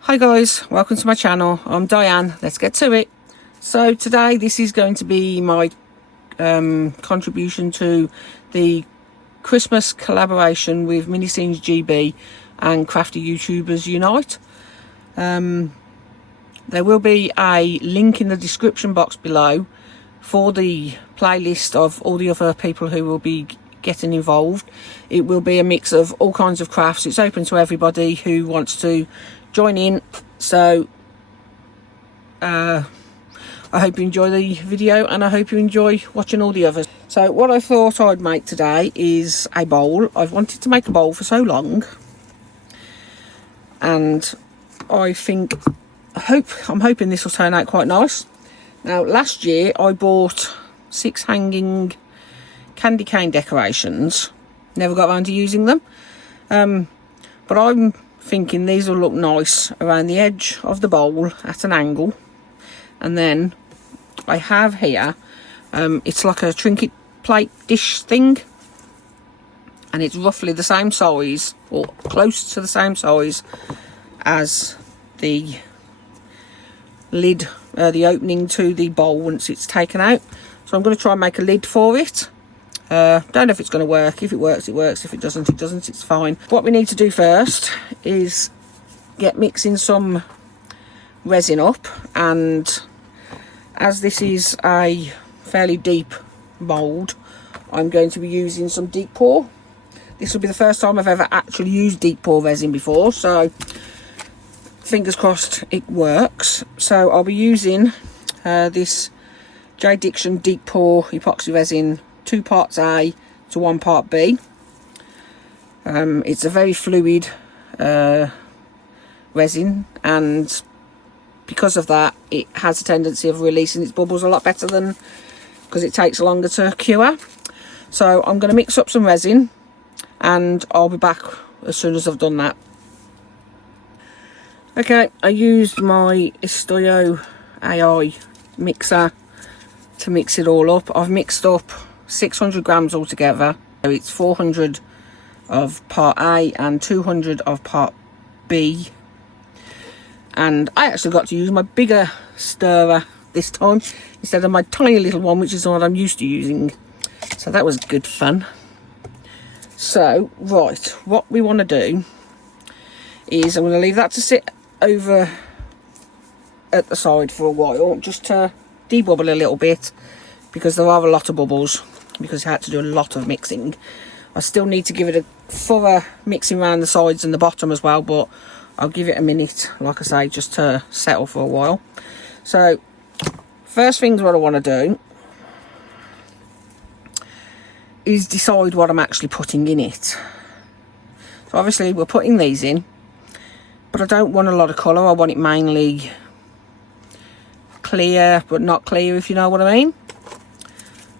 Hi guys, welcome to my channel. I'm Diane. Let's get to it. So today this is going to be my contribution to the Christmas collaboration with Mini Scenes GB and Crafty YouTubers Unite. There will be a link in the description box below for the playlist of all the other people who will be getting involved. It will be a mix of all kinds of crafts. It's open to everybody who wants to join in. So I hope you enjoy the video, and I hope you enjoy watching all the others. So what I thought I'd make today is a bowl. I've wanted to make a bowl for so long, and I'm hoping this will turn out quite nice. Now last year I bought 6 hanging candy cane decorations, never got around to using them, but I'm thinking these will look nice around the edge of the bowl at an angle. And then I have here, it's like a trinket plate dish thing, and it's roughly the same size, or close to the same size as the lid, the opening to the bowl once it's taken out. So I'm going to try and make a lid for it. Don't know if it's going to work. If it works, it works. If it doesn't, it doesn't. It's fine. What we need to do first is get mixing some resin up, and as this is a fairly deep mould, I'm going to be using some deep pour. This will be the first time I've ever actually used deep pour resin before, so fingers crossed it works. So I'll be using this J. Diction deep pour epoxy resin, 2 parts A to 1 part B. It's a very fluid resin, and because of that it has a tendency of releasing its bubbles a lot better than, because it takes longer to cure. So I'm going to mix up some resin and I'll be back as soon as I've done that. Okay, I used my Estoyo AI mixer to mix it all up. I've mixed up 600 grams altogether. So it's 400 of part A and 200 of part B. And I actually got to use my bigger stirrer this time instead of my tiny little one, which is what I'm used to using. So that was good fun. So, right, what we want to do is I'm going to leave that to sit over at the side for a while, just to debubble a little bit, because there are a lot of bubbles, because I had to do a lot of mixing. I still need to give it a thorough mixing around the sides and the bottom as well, but I'll give it a minute, like I say, just to settle for a while. So first things what I want to do is decide what I'm actually putting in it. So obviously we're putting these in, but I don't want a lot of colour. I want it mainly clear, but not clear, if you know what I mean.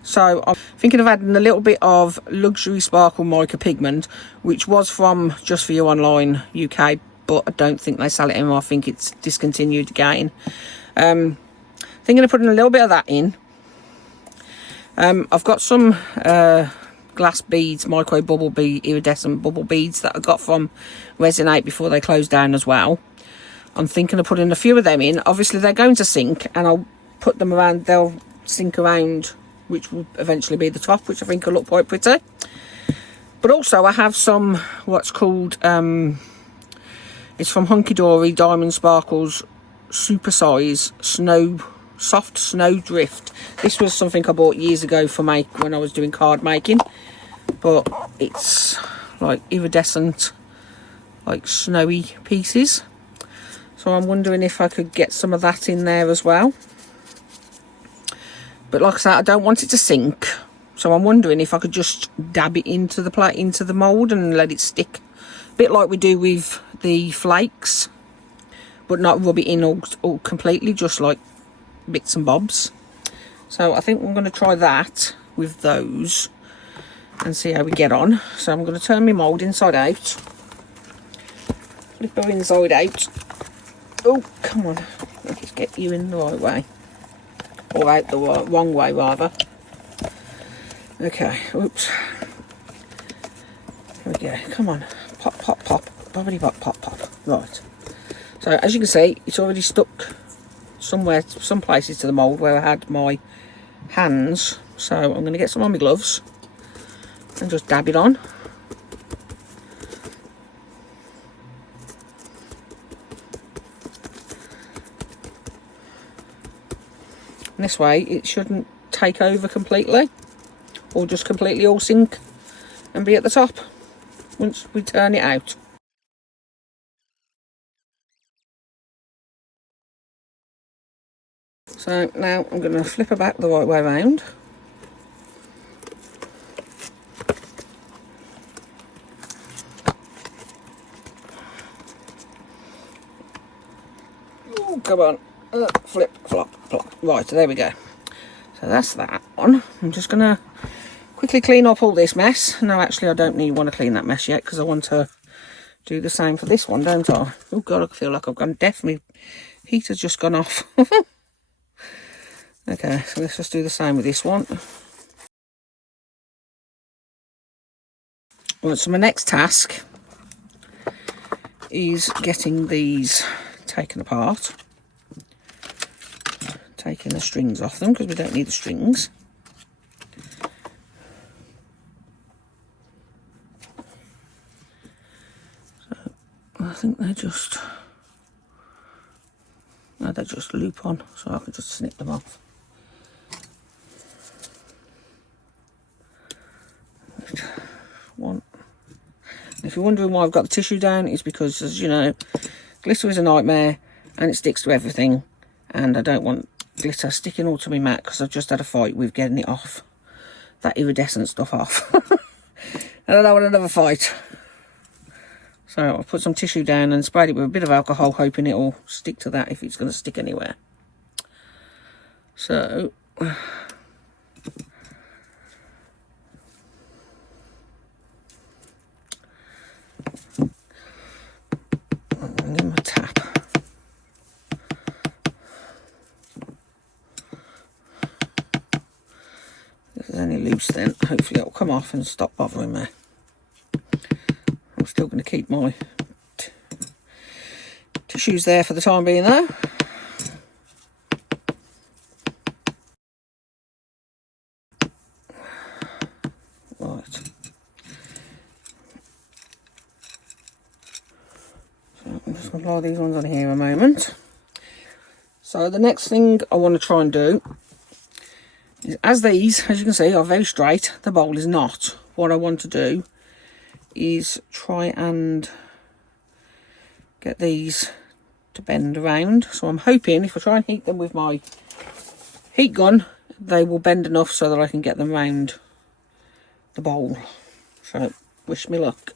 So I'm thinking of adding a little bit of Luxury Sparkle Mica Pigment, which was from Just For You Online UK, but I don't think they sell it anymore. I think it's discontinued again. Thinking of putting a little bit of that in. I've got some glass beads, micro bubble bead, iridescent bubble beads that I got from Resin before they closed down as well. I'm thinking of putting a few of them in. Obviously they're going to sink, and I'll put them around, they'll sink around, which will eventually be the top, which I think will look quite pretty. But also I have some, what's called, it's from Hunky Dory Diamond Sparkles Super Size Soft Snow Drift. This was something I bought years ago for when I was doing card making, but it's like iridescent, like snowy pieces. So I'm wondering if I could get some of that in there as well. But like I said, I don't want it to sink, so I'm wondering if I could just dab it into the plate, into the mould, and let it stick, a bit like we do with the flakes, but not rub it in all completely, just like bits and bobs. So I think I'm going to try that with those and see how we get on. So I'm going to turn my mould inside out, flip her inside out. Oh, come on, let's get you in the right way, or out the wrong way rather. Okay, oops. Here we go. Come on. Pop, pop, pop. Bobbity pop, pop, pop. Right. So as you can see, it's already stuck some places to the mould where I had my hands. So I'm going to get some on my gloves and just dab it on. And this way it shouldn't take over completely, or just completely all sink and be at the top once we turn it out. So now I'm going to flip her back the right way around. Oh, come on. Flip, flop, flop. Right, there we go. So that's that one. I'm just going to quickly clean up all this mess. No, actually, I don't want to clean that mess yet because I want to do the same for this one, don't I? Oh, God, I feel like I've gone definitely... Heat has just gone off. Okay, so let's just do the same with this one. Right, so my next task is getting these taken apart. Taking the strings off them because we don't need the strings. So I think they just loop on, so I can just snip them off. One. If you're wondering why I've got the tissue down, it's because, as you know, glitter is a nightmare and it sticks to everything, and I don't want glitter sticking all to my mat because I've just had a fight with getting it off, that iridescent stuff off. And I don't want another fight. So I've put some tissue down and sprayed it with a bit of alcohol, hoping it'll stick to that if it's going to stick anywhere. So I'm going to give them a tap. If there's any loose, then hopefully it'll come off and stop bothering me. I'm still going to keep my tissues there for the time being though. Right. So I'm just going to lie these ones on here a moment. So the next thing I want to try and do is, as these, as you can see, are very straight, the bowl is not. What I want to do is try and get these to bend around. So I'm hoping if I try and heat them with my heat gun, they will bend enough so that I can get them round the bowl. So wish me luck.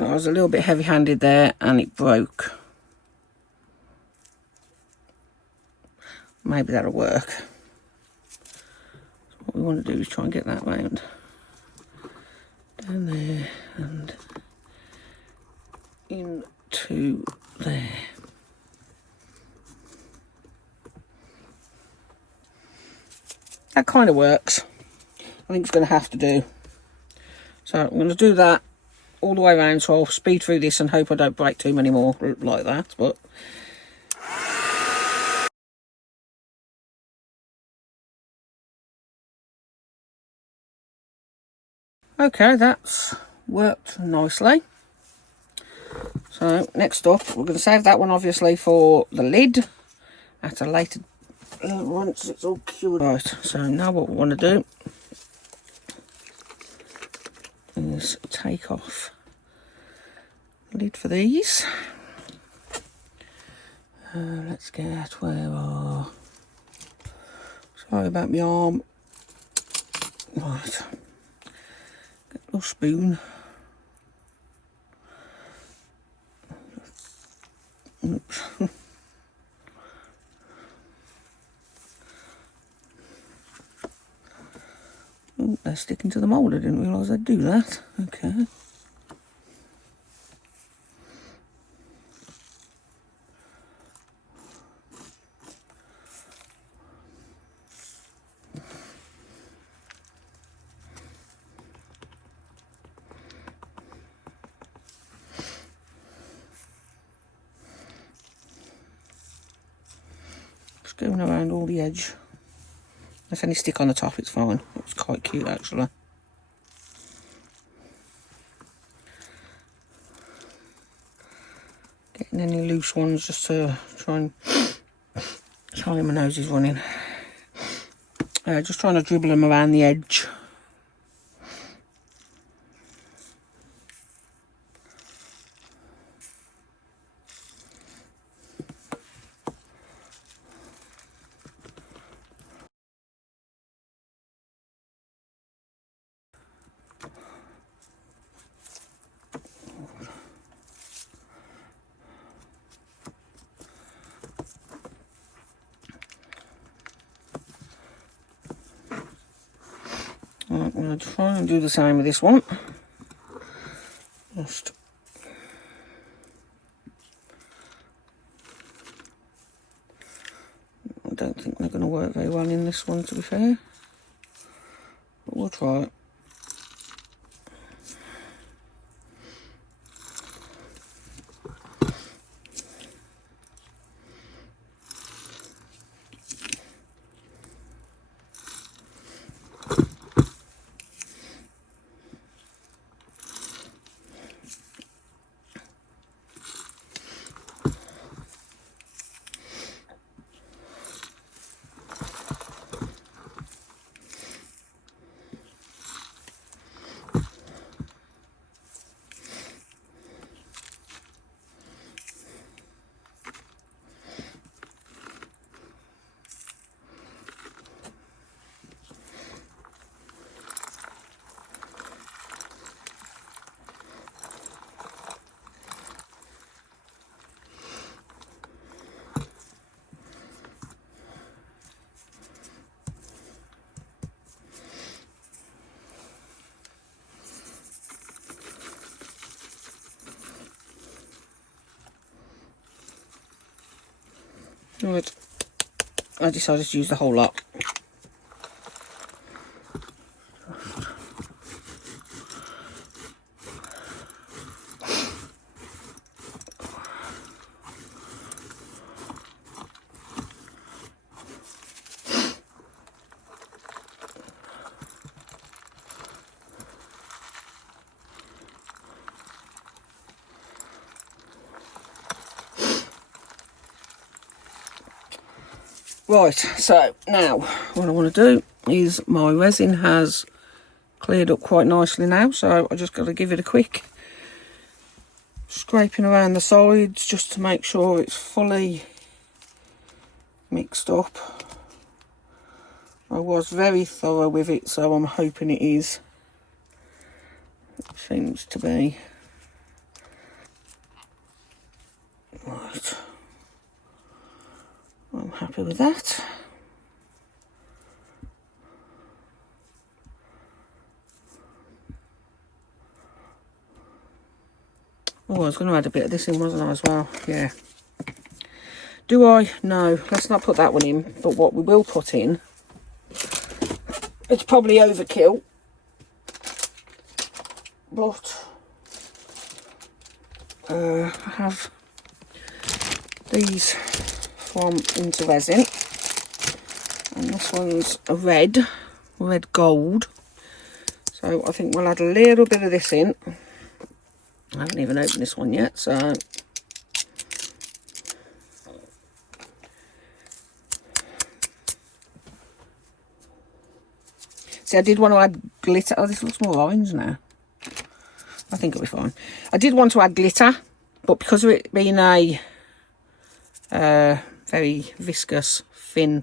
I was a little bit heavy-handed there and it broke. Maybe that'll work. So what we want to do is try and get that round. Down there and into there. That kind of works. I think it's going to have to do. So I'm going to do that all the way around, so I'll speed through this and hope I don't break too many more like that. But okay, that's worked nicely. So next up, we're going to save that one obviously for the lid at a later once it's all cured. Right, so now what we want to do is take off the lid for these. Let's get where are... Sorry about my arm. Right, get a little spoon. Oops. Oh, they're sticking to the mould. I didn't realise I'd do that. Okay. Just going around all the edge. If any stick on the top, it's fine. It's quite cute actually. Getting any loose ones just to try and... Sorry, my nose is running. Just trying to dribble them around the edge. I'm going to try and do the same with this one. Just I don't think they're going to work very well in this one, to be fair, but we'll try it. Right, I decided to use the whole lot. Right, so now what I want to do is, my resin has cleared up quite nicely now, so I just got to give it a quick scraping around the sides just to make sure it's fully mixed up. I was very thorough with it, so I'm hoping it is. It seems to be. Right. I'm happy with that. Oh, I was going to add a bit of this in, wasn't I, as well? Yeah. Do I? No, let's not put that one in. But what we will put in, it's probably overkill, but I have these from Into Resin, and this one's a red gold, so I think we'll add a little bit of this in. I haven't even opened this one yet, so see, I did want to add glitter. Oh, this looks more orange now. I think it'll be fine. I did want to add glitter, but because of it being a very viscous, thin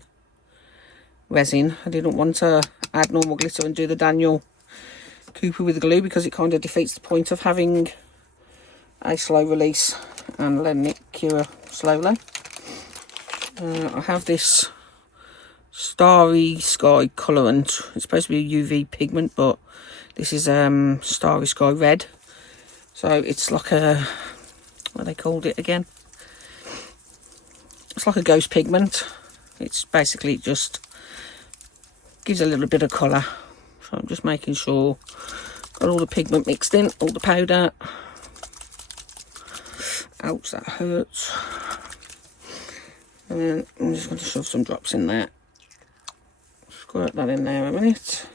resin, I didn't want to add normal glitter and do the Daniel Cooper with the glue, because it kind of defeats the point of having a slow release and letting it cure slowly. I have this Starry Sky colorant. It's supposed to be a UV pigment, but this is Starry Sky Red. So it's like a, what they called it again? It's like a ghost pigment. It's basically just gives a little bit of colour. So I'm just making sure got all the pigment mixed in, all the powder. Ouch, that hurts. And then I'm just going to shove some drops in there. Squirt that in there a minute.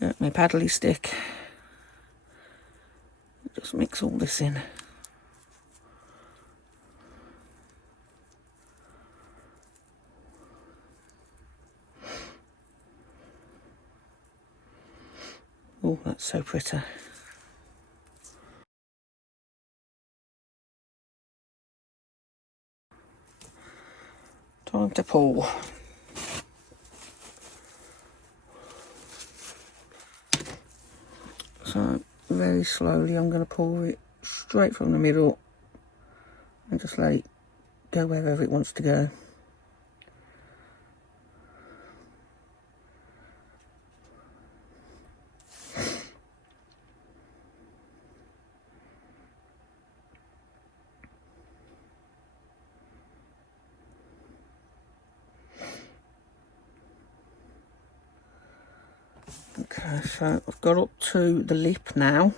Get my paddly stick. Just mix all this in. Oh, that's so pretty. Time to pour. So very slowly I'm going to pour it straight from the middle and just let it go wherever it wants to go. Okay, so I've got up to the lip now.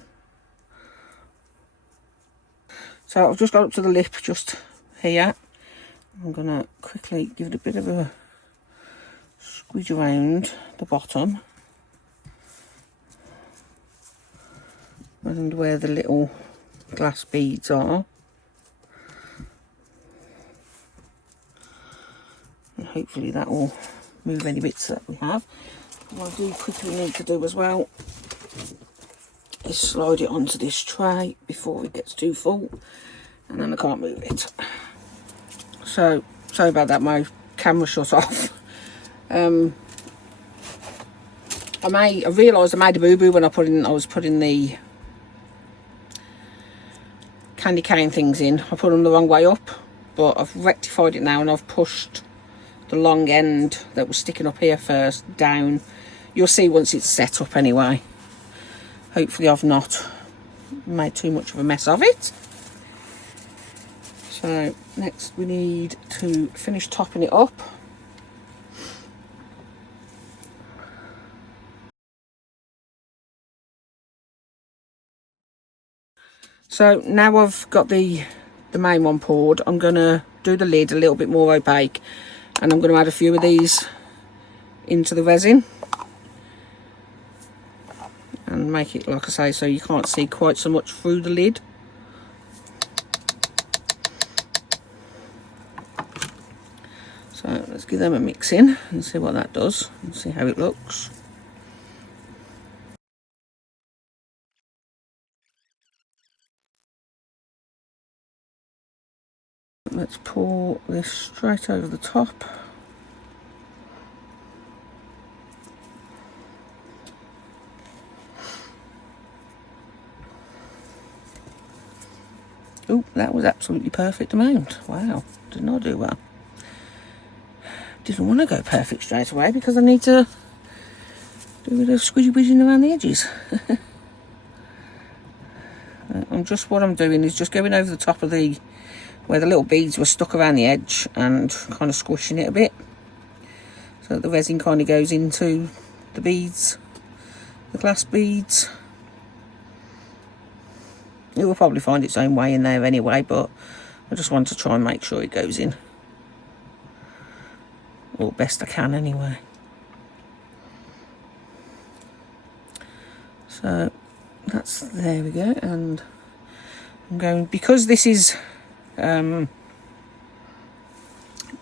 So I've just got up to the lip just here. I'm going to quickly give it a bit of a squeeze around the bottom. And where the little glass beads are. And hopefully that will move any bits that we have. What I do quickly need to do as well is slide it onto this tray before it gets too full, and then I can't move it. So sorry about that, my camera shut off. I realised I made a boo-boo when I was putting the candy cane things in. I put them the wrong way up, but I've rectified it now and I've pushed the long end that was sticking up here first down. You'll see once it's set up anyway. Hopefully I've not made too much of a mess of it. So next we need to finish topping it up. So now I've got the main one poured, I'm going to do the lid a little bit more opaque, and I'm going to add a few of these into the resin and make it, like I say, so you can't see quite so much through the lid. So let's give them a mix in and see what that does and see how it looks. Let's pour this straight over the top. Oh, that was absolutely perfect amount. Wow, did not do well. Didn't want to go perfect straight away because I need to do a bit of squidgy widging around the edges. What I'm doing is just going over the top of where the little beads were stuck around the edge and kind of squishing it a bit so that the resin kind of goes into the beads, the glass beads. It will probably find its own way in there anyway, but I just want to try and make sure it goes in, or best I can anyway. So there we go, and I'm going, because this is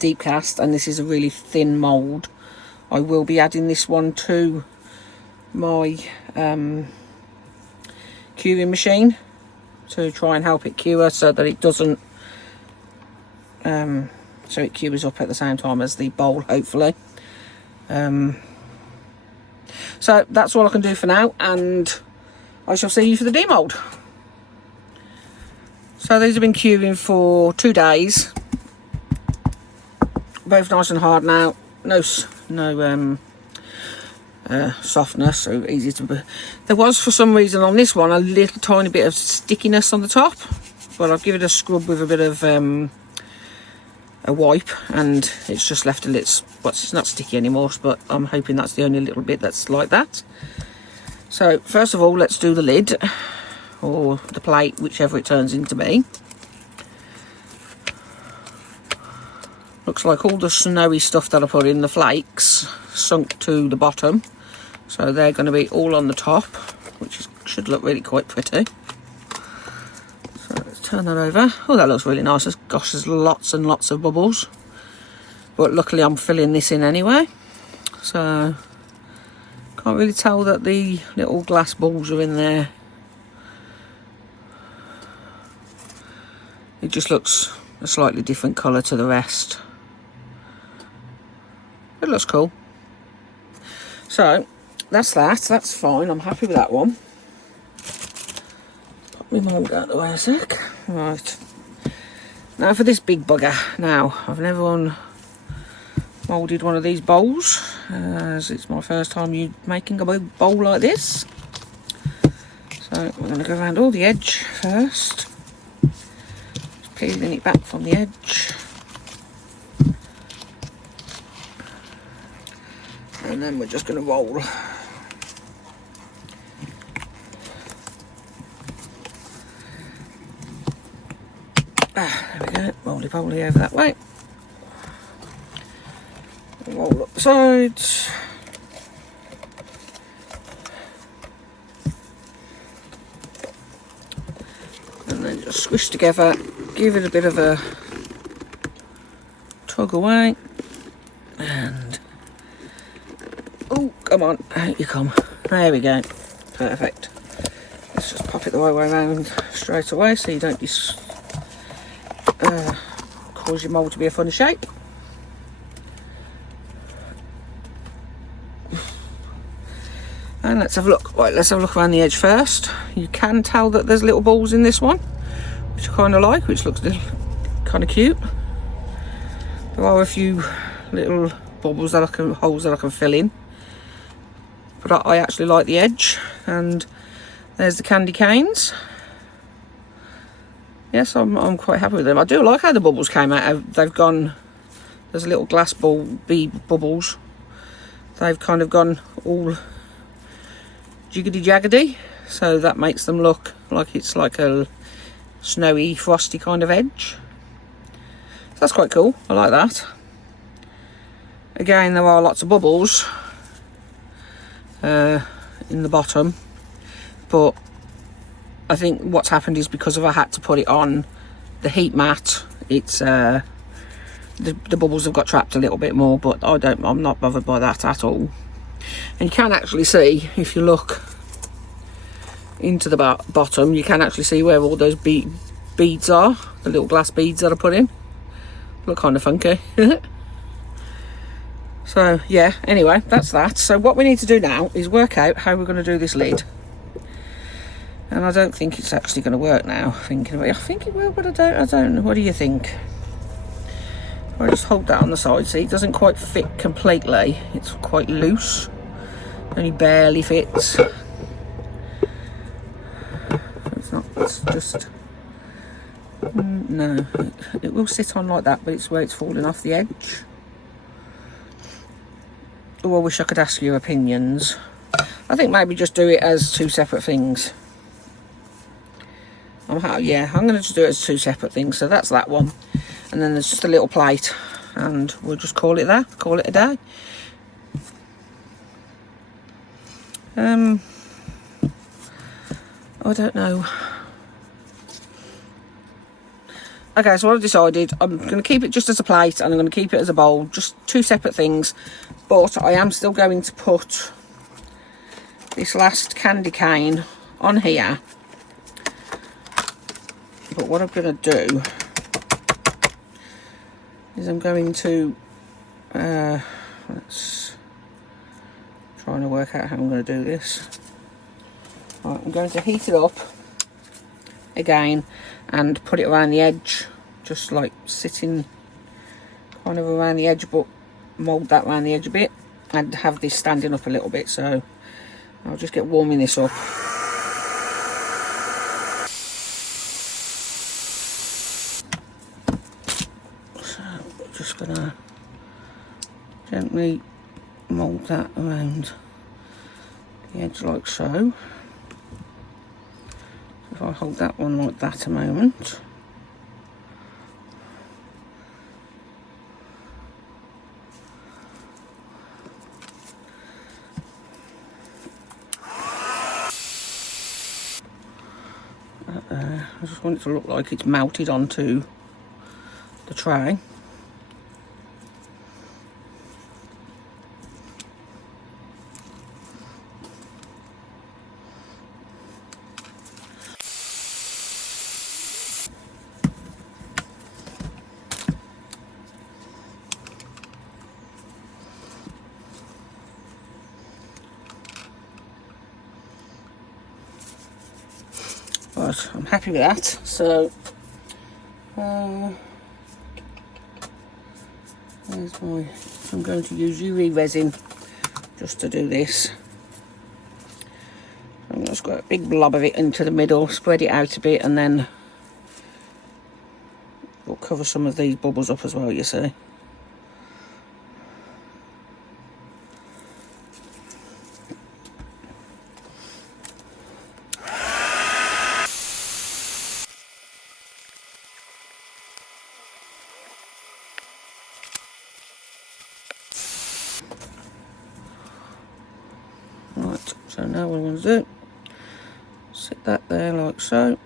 deep cast and this is a really thin mould, I will be adding this one to my curing machine to try and help it cure, so that it doesn't so it cures up at the same time as the bowl, hopefully. So that's all I can do for now, and I shall see you for the demold. So these have been curing for 2 days, both nice and hard now. No softness, so easy to. There was, for some reason on this one, a little tiny bit of stickiness on the top, but I've given it a scrub with a bit of a wipe, and it's just left a little. But it's not sticky anymore, but I'm hoping that's the only little bit that's like that. So first of all, let's do the lid, or the plate, whichever it turns into be. looks like all the snowy stuff that I put in, the flakes, sunk to the bottom. So they're going to be all on the top, which should look really quite pretty. So let's turn that over. Oh, that looks really nice. Gosh, there's lots and lots of bubbles. But luckily I'm filling this in anyway. So can't really tell that the little glass balls are in there. It just looks a slightly different colour to the rest. It looks cool. So that's that. That's fine. I'm happy with that one. Put my mould out the way a sec. Right. Now for this big bugger. Now, I've never moulded one of these bowls, as it's my first time making a big bowl like this. So we're going to go around all the edge first. Just peeling it back from the edge. And then we're just going to roll. There we go, roly-poly over that way. Roll up the sides. And then just squish together, give it a bit of a tug away. And, oh, come on, out you come. There we go, perfect. Let's just pop it the right way around straight away so you don't cause your mould to be a funny shape. And let's have a look. Right, let's have a look around the edge first. You can tell that there's little balls in this one, which I kind of like, which looks kind of cute. There are a few little bubbles that holes that I can fill in, but I actually like the edge. And there's the candy canes. Yes, I'm quite happy with them. I do like how the bubbles came out. They've gone, there's little glass bead bubbles. They've kind of gone all jiggedy jaggedy, so that makes them look like it's like a snowy, frosty kind of edge. So that's quite cool. I like that. Again, there are lots of bubbles in the bottom, but I think what's happened is because I had to put it on the heat mat, it's the bubbles have got trapped a little bit more, but I'm not bothered by that at all. And you can actually see, if you look into the bottom, you can actually see where all those beads are, the little glass beads that I put in. Look kind of funky. So yeah, anyway, that's that. So what we need to do now is work out how we're going to do this lid. And I don't think it's actually going to work now, thinking about it. I think it will, but I don't know. What do you think? I'll just hold that on the side. See, it doesn't quite fit completely. It's quite loose. Only barely fits. It's just... no. It will sit on like that, but it's where it's falling off the edge. Oh, I wish I could ask your opinions. I think maybe just do it as two separate things. I'm going to just do it as two separate things. So that's that one. And then there's just a little plate. And we'll just call it that. Call it a day. I don't know. Okay, so what I've decided, I'm going to keep it just as a plate and I'm going to keep it as a bowl. Just two separate things. But I am still going to put this last candy cane on here. But what I'm going to do is I'm going to, let's trying to work out how I'm going to do this. Right, I'm going to heat it up again and put it around the edge, just like sitting kind of around the edge, but mould that around the edge a bit and have this standing up a little bit. So I'll just get warming this up. So I'm just gonna gently mould that around the edge like so. If I hold that one like that a moment. just want it to look like it's melted onto the tray. Right, I'm happy with that. So, there's my. I'm going to use UV resin just to do this. I'm just got a big blob of it into the middle, spread it out a bit, and then we'll cover some of these bubbles up as well. You see. Right, so now what I'm going to do, sit that there like so.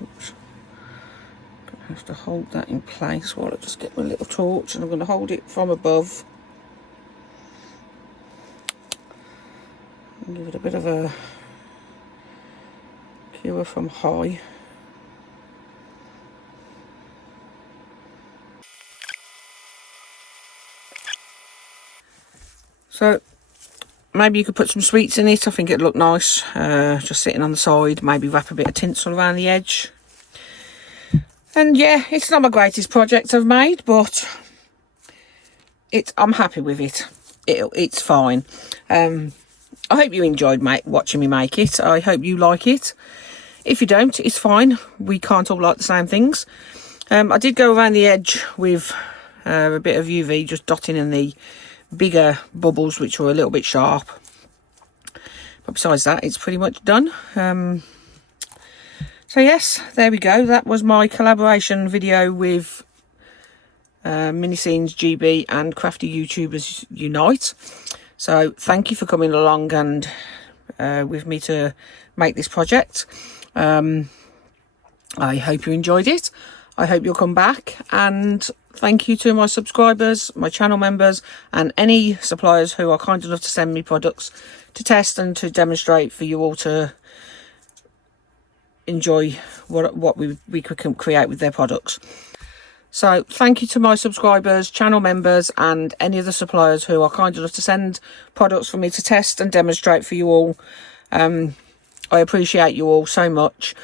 Oops. Gonna have to hold that in place while I just get my little torch, and I'm going to hold it from above. And give it a bit of a cure from high. So maybe you could put some sweets in it. I think it'd look nice, just sitting on the side. Maybe wrap a bit of tinsel around the edge. And yeah, it's not my greatest project I've made, but I'm happy with it. It's fine. I hope you enjoyed watching me make it. I hope you like it. If you don't, it's fine. We can't all like the same things. I did go around the edge with a bit of UV, just dotting in the bigger bubbles which were a little bit sharp, but besides that it's pretty much done. So yes, there we go. That was my collaboration video with Mini Scenes GB and Crafty YouTubers Unite. So thank you for coming along and with me to make this project. I hope you enjoyed it. I hope you'll come back, and thank you to my subscribers, my channel members, and any suppliers who are kind enough to send me products to test and to demonstrate for you all to enjoy what we could create with their products. So thank you to my subscribers, channel members, and any of the suppliers who are kind enough to send products for me to test and demonstrate for you all. I appreciate you all so much.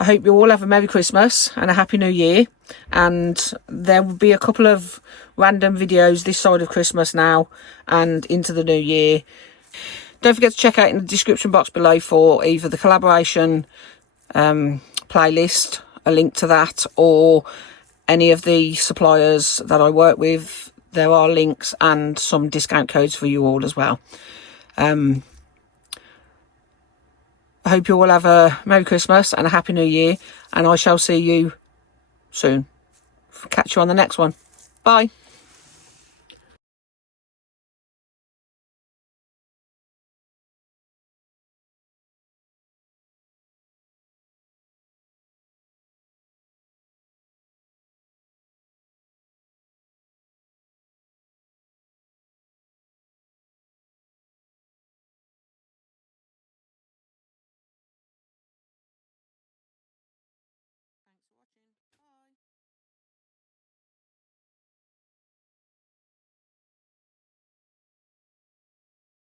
I hope you all have a Merry Christmas and a Happy New Year, and there will be a couple of random videos this side of Christmas now and into the new year. Don't forget to check out in the description box below for either the collaboration playlist, a link to that, or any of the suppliers that I work with. There are links and some discount codes for you all as well. I hope you all have a Merry Christmas and a Happy New Year, and I shall see you soon. Catch you on the next one. Bye.